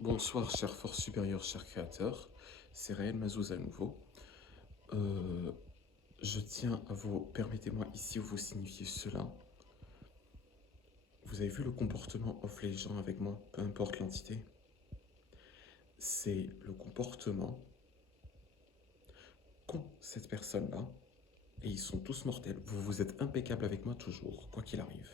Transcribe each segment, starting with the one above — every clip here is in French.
Bonsoir, chère force supérieure, cher créateur. C'est Raël Mazouz à nouveau. Euh, je tiens à vous, permettez-moi ici de vous signifier cela. Vous avez vu le comportement off les gens avec moi, peu importe l'entité. C'est le comportement qu'ont cette personne-là, et ils sont tous mortels. Vous êtes impeccable avec moi toujours, quoi qu'il arrive.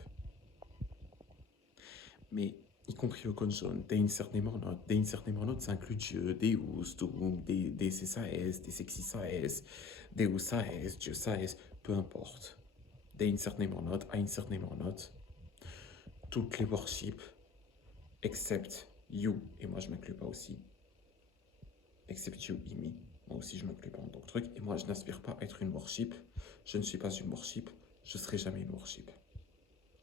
Mais y compris le conjon, des incertaines mornotes, ça inclut Dieu, Deus, Doom, des CSAS, des Sexisas, Deus Saes, Dieu Saes, peu importe. Des incertaines mornotes, à incertaines mornotes, toutes les worships, except you, et moi je m'inclus pas aussi, except you, Imi, moi aussi je m'inclus pas en tant que truc, et moi je n'aspire pas à être une worship, je ne suis pas une worship, je serai jamais une worship.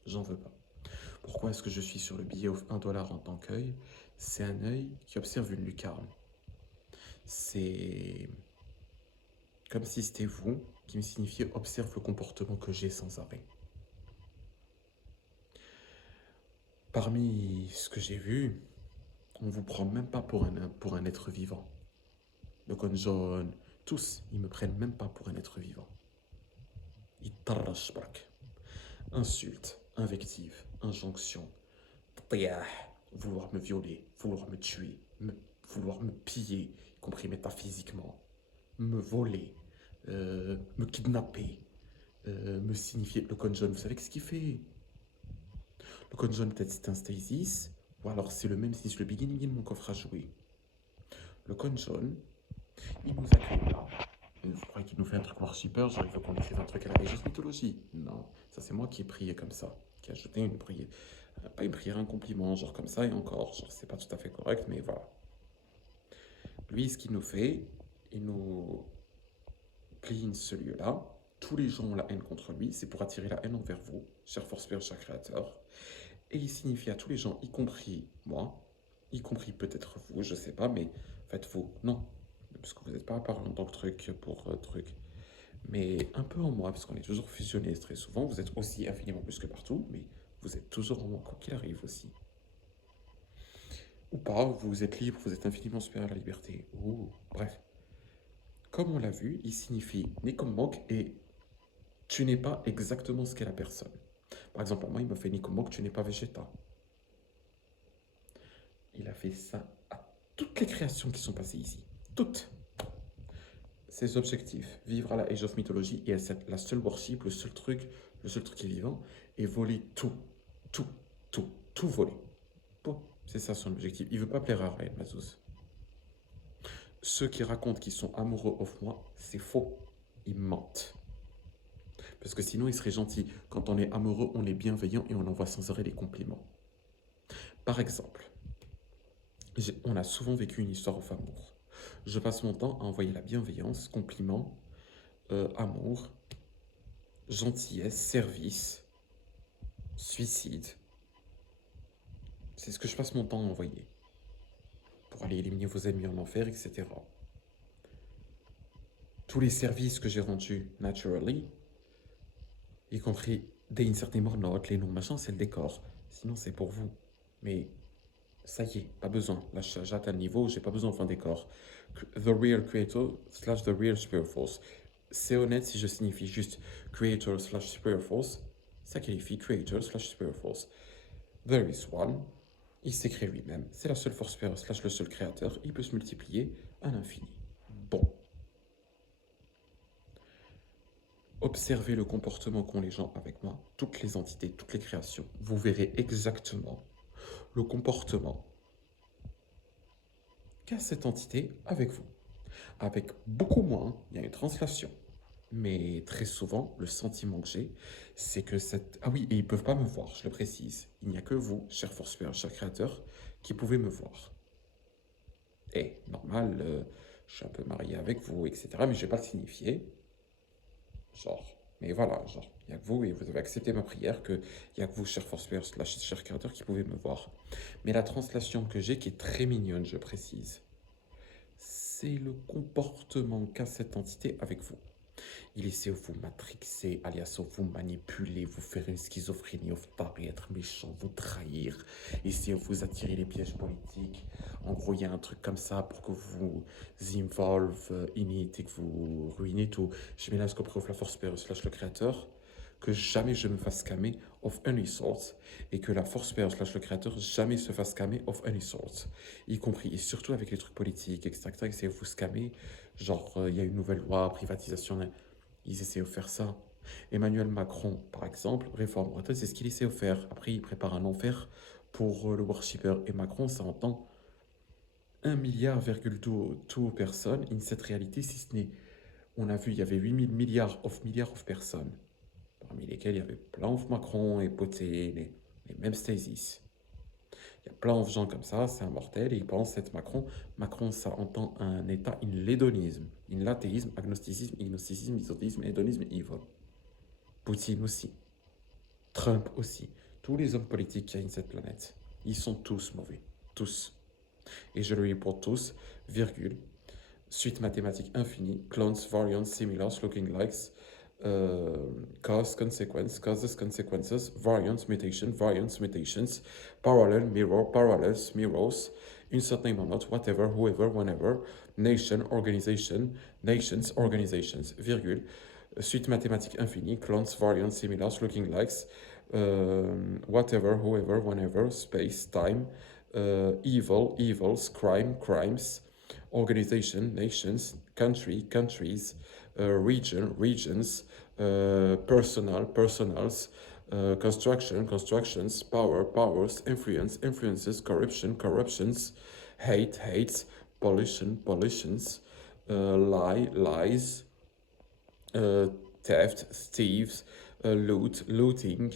J'en veux pas. Pourquoi est-ce que je suis sur le billet of 1 dollar en tant qu'œil? C'est un œil qui observe une lucarne. C'est comme si c'était vous qui me signifiez observe le comportement que j'ai sans arrêt. Parmi ce que j'ai vu, on vous prend même pas pour un être vivant. Le conjon, tous, ils me prennent même pas pour un être vivant. Ils tarrachbrak. Insultes, invectives, injonctions, vouloir me violer, vouloir me tuer, vouloir me piller, y compris métaphysiquement, me voler, me kidnapper, me signifier le conjon. Vous savez ce qu'il fait? Le conjon, peut-être c'est un stasis, ou alors c'est le même si le beginning de mon coffre à jouer. Le conjon, il nous accueille là. Vous croyez qu'il nous fait un truc worshipper, genre il veut qu'on écrive un truc à la religieuse mythologie? Non, ça c'est moi qui ai prié comme ça, qui a ajouté une prière, pas une prière, un compliment, genre comme ça et encore, genre c'est pas tout à fait correct, mais voilà. Lui, ce qu'il nous fait, il nous clean ce lieu-là. Tous les gens ont la haine contre lui, c'est pour attirer la haine envers vous, cher force père, cher créateur. Et il signifie à tous les gens, y compris moi, y compris peut-être vous, je sais pas, mais faites-vous, non, parce que vous n'êtes pas apparu en tant que truc pour truc, mais un peu en moi, parce qu'on est toujours fusionnés très souvent, vous êtes aussi infiniment plus que partout, mais vous êtes toujours en moi, quoi qu'il arrive aussi. Ou pas, vous êtes libre, vous êtes infiniment supérieur à la liberté, ou bref. Comme on l'a vu, il signifie Nikomok et tu n'es pas exactement ce qu'est la personne. Par exemple, moi, il me fait Nikomok, tu n'es pas végéta. Il a fait ça à toutes les créations qui sont passées ici. Toutes. Ses objectifs, vivre à la Age of Mythology et à la seule worship, le seul truc qui est vivant, et voler tout. Tout. Tout. Tout voler. Bon, c'est ça son objectif. Il veut pas plaire à Ryan Mazouz. Ceux qui racontent qu'ils sont amoureux of moi, c'est faux. Ils mentent. Parce que sinon, ils seraient gentils. Quand on est amoureux, on est bienveillant et on envoie sans arrêt des compliments. Par exemple, on a souvent vécu une histoire of amour. Je passe mon temps à envoyer la bienveillance, compliments, amour, gentillesse, service, suicide. C'est ce que je passe mon temps à envoyer. Pour aller éliminer vos ennemis en enfer, etc. Tous les services que j'ai rendus naturally, y compris des insertés mornotes, les noms, machin, c'est le décor. Sinon, c'est pour vous. Mais ça y est, pas besoin. Là, j'atteins le niveau, j'ai pas besoin de faire un décor. The real creator slash the real spirit force. C'est honnête si je signifie juste creator slash spirit force, ça qualifie creator slash spirit force. There is one. Il s'est créé lui-même. C'est la seule force spirit slash le seul créateur. Il peut se multiplier à l'infini. Bon. Observez le comportement qu'ont les gens avec moi, toutes les entités, toutes les créations. Vous verrez exactement le comportement qu'a cette entité avec vous. Avec beaucoup moins, il y a une translation. Mais très souvent, le sentiment que j'ai, c'est que cette... Ah oui, et ils ne peuvent pas me voir, je le précise. Il n'y a que vous, cher force supérieure, cher créateur, qui pouvez me voir. Et normal, je suis un peu marié avec vous, etc. Mais je ne vais pas le signifier. Genre, mais voilà, genre, il n'y a que vous et vous avez accepté ma prière qu'il n'y a que vous, cher force supérieure, cher créateur, qui pouvez me voir. Mais la translation que j'ai, qui est très mignonne, je précise, c'est le comportement qu'a cette entité avec vous. Il essaie de vous matrixer, alias de vous manipuler, vous faire une schizophrénie, vous taper, être méchant, vous trahir, essayer de vous attirer les pièges politiques. En gros, il y a un truc comme ça pour que vous involve in it et que vous ruinez tout. Je mets là ce compris la force père slash le créateur, que jamais je me fasse scammer of any sort, et que la force père slash le créateur jamais se fasse scammer of any sort, y compris, et surtout avec les trucs politiques, etc., essayer de vous scammer, genre, il y a une nouvelle loi, privatisation, ils essaient de faire ça. Emmanuel Macron, par exemple, réforme retraite, c'est ce qu'il essaie de faire. Après, il prépare un enfer pour le worshipper. Et Macron, ça entend 1 milliard, tout personnes. In cette réalité, si ce n'est, on a vu, il y avait 8 000 milliards of personnes, parmi lesquelles il y avait plein de Macron et Poté, les mêmes Stasis. Il y a plein de gens comme ça, c'est un mortel, et ils pensent être Macron. Macron, ça entend un état in l'hédonisme, in l'athéisme, agnosticisme, ignosticisme, isotisme, hédonisme, evil. Poutine aussi. Trump aussi. Tous les hommes politiques qui y a sur cette planète, ils sont tous mauvais. Tous. Et je le dis pour tous, virgule, suite mathématique infinie, clones, variants, similars, looking likes, cause, consequence, causes, consequences, variants, mutations, parallel, mirror, parallels, mirrors, insert name or not, whatever, whoever, whenever, nation, organization, nations, organizations, virgule, suite mathématique infinie, clones, variants, similars, looking likes, whatever, whoever, whenever, space, time, evil, evils, crime, crimes, organization, nations, country, countries, region, regions, personal, personals, construction, constructions, power, powers, influence, influences, corruption, corruptions, hate, hates, pollution, pollutions, lie, lies, theft, thieves, loot, looting,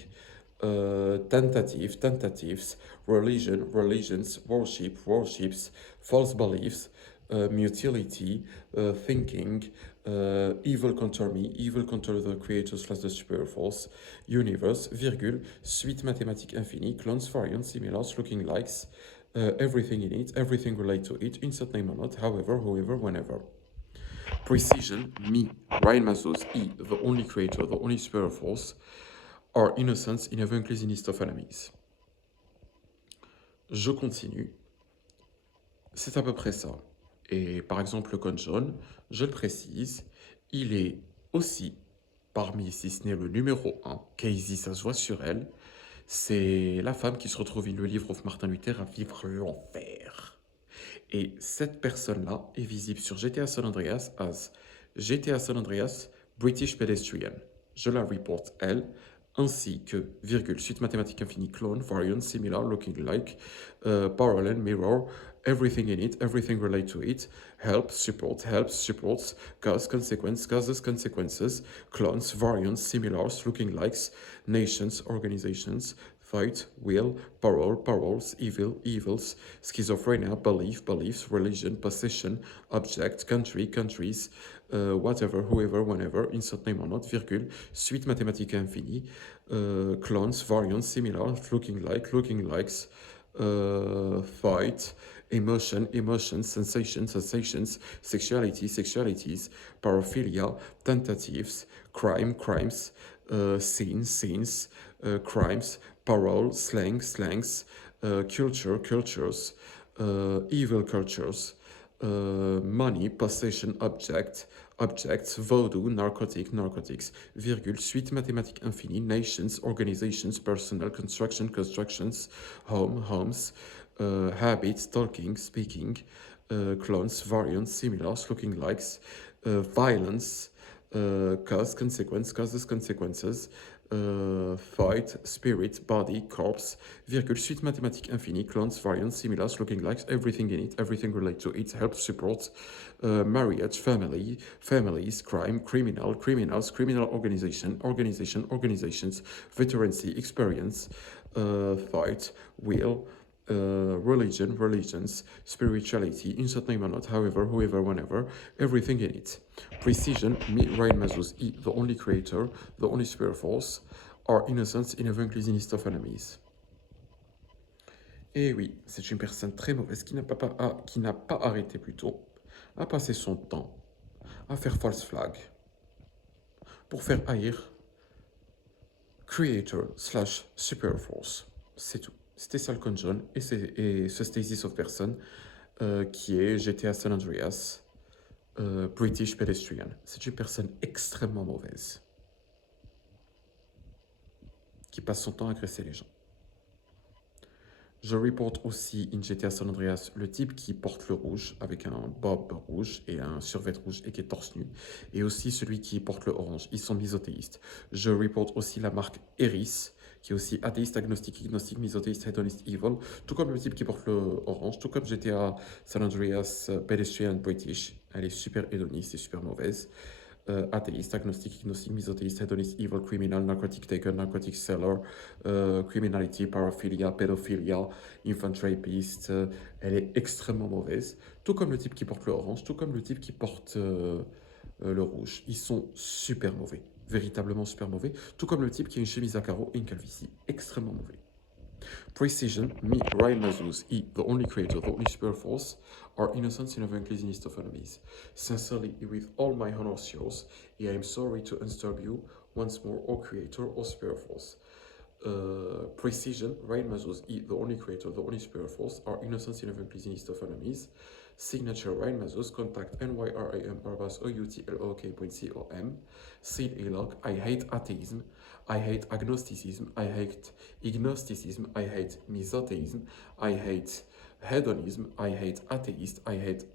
tentative, tentatives, religion, religions, worship, worships, false beliefs, mutility, thinking, evil counter me, evil counter the creator slash the super force, universe, virgule, suite mathématique infinie, clones, variants, similars, looking likes, everything in it, everything related to it, insert name or not, however, whoever, whenever. Precision, me, Ryan Mazos, E, the only creator, the only superior force, are innocence in heaven cleanest of enemies. Je continue. C'est à peu près ça. Et par exemple, le code jaune, je le précise, il est aussi parmi, si ce n'est le numéro 1, Casey, ça se voit sur elle, c'est la femme qui se retrouve in le livre of Martin Luther à vivre l'enfer. Et cette personne-là est visible sur GTA San Andreas as GTA San Andreas British Pedestrian. Je la reporte, elle, ainsi que, virgule, suite mathématique infinie, clone, variant, similar, looking like, parallel, mirror, everything in it, everything related to it, helps, supports, cause, consequence, causes, consequences, clones, variants, similars, looking likes, nations, organizations, fight, will, parole, paroles, evil, evils, schizophrenia, belief, beliefs, religion, possession, object, country, countries, whatever, whoever, whenever, insert name or not, virgule, suite mathématique infinie, clones, variants, similar, looking likes, fight, emotion, emotions, sensations, sexuality, sexualities, paraphilia, tentatives, crimes, scenes, crimes, parole, slangs, cultures, evil cultures, money, possession, objects, voodoo, narcotics, virgule, suite mathématique infinie, nations, organizations, personal, constructions, homes, habits, talking, speaking, clones, variants, similars, looking likes, violence, causes, consequences, fight, spirit, body, corpse, virgule, suite mathématique infinie, clones, variants, similars, looking likes, everything in it, everything related to it, help, support, marriage, families, crime, criminals, criminal organizations, veterancy, experience, fight, will, religions, spirituality, insert name or not, however, whoever, whenever, everything in it. Precision, me, Ryan Mazus, E, the only creator, the only spirit force, are innocence in heaven cleanest of enemies. Et oui, c'est une personne très mauvaise qui n'a pas arrêté plutôt à passer son temps à faire false flag. pour faire haïr Creator slash Superforce. C'est tout. C'était Salcon John et ce Stasis of Person qui est GTA San Andreas British Pedestrian. C'est une personne extrêmement mauvaise qui passe son temps à agresser les gens. Je reporte aussi in GTA San Andreas le type qui porte le rouge avec un bob rouge et un survêt rouge et qui est torse nu. Et aussi celui qui porte le orange. Ils sont misothéistes. Je reporte aussi la marque Eris qui est aussi athéiste, agnostique, misothéiste, hedoniste, evil. Tout comme le type qui porte le orange. Tout comme GTA San Andreas Pedestrian British. Elle est super hédoniste et super mauvaise. Athéiste, agnostique, misothéiste, hedoniste, evil, criminal, narcotic taker, narcotic seller, criminality, paraphilia, pédophilia, infant rapist. Elle est extrêmement mauvaise. Tout comme le type qui porte le orange, tout comme le type qui porte le rouge. Ils sont super mauvais. Véritablement super mauvais. Tout comme le type qui a une chemise à carreaux et une calvitie. Extrêmement mauvais. Precision, me, Ryan Mazuz, E, the only creator, the only super force, are innocent in a inclinist of enemies. Sincerely, with all my honors yours, I am sorry to disturb you once more, O creator, or super force. Precision, Ryan Mazuz, E, the only creator, the only super force, are innocent in a inclinist of enemies. Signature Ryan Mazuz, contact nyrim@outlok.com. Seal elog, I hate atheism, I hate agnosticism, I hate agnosticism, I hate misotheism, I hate hedonism, I hate atheist, I hate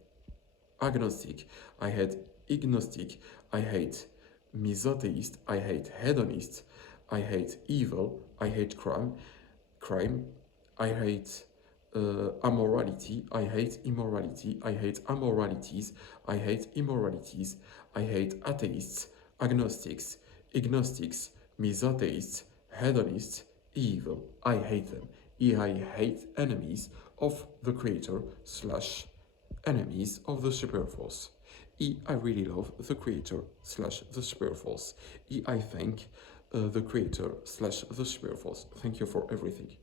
agnostic, I hate agnostic, I hate misotheist, I hate hedonist, I hate evil, I hate crime, I hate amorality, I hate immorality, I hate amoralities, I hate immoralities, I hate atheists, agnostics, misotheists, hedonists, evil. I hate them. I hate enemies of the creator slash enemies of the superforce. I really love the creator slash the superforce. I thank the creator slash the superforce. Thank you for everything.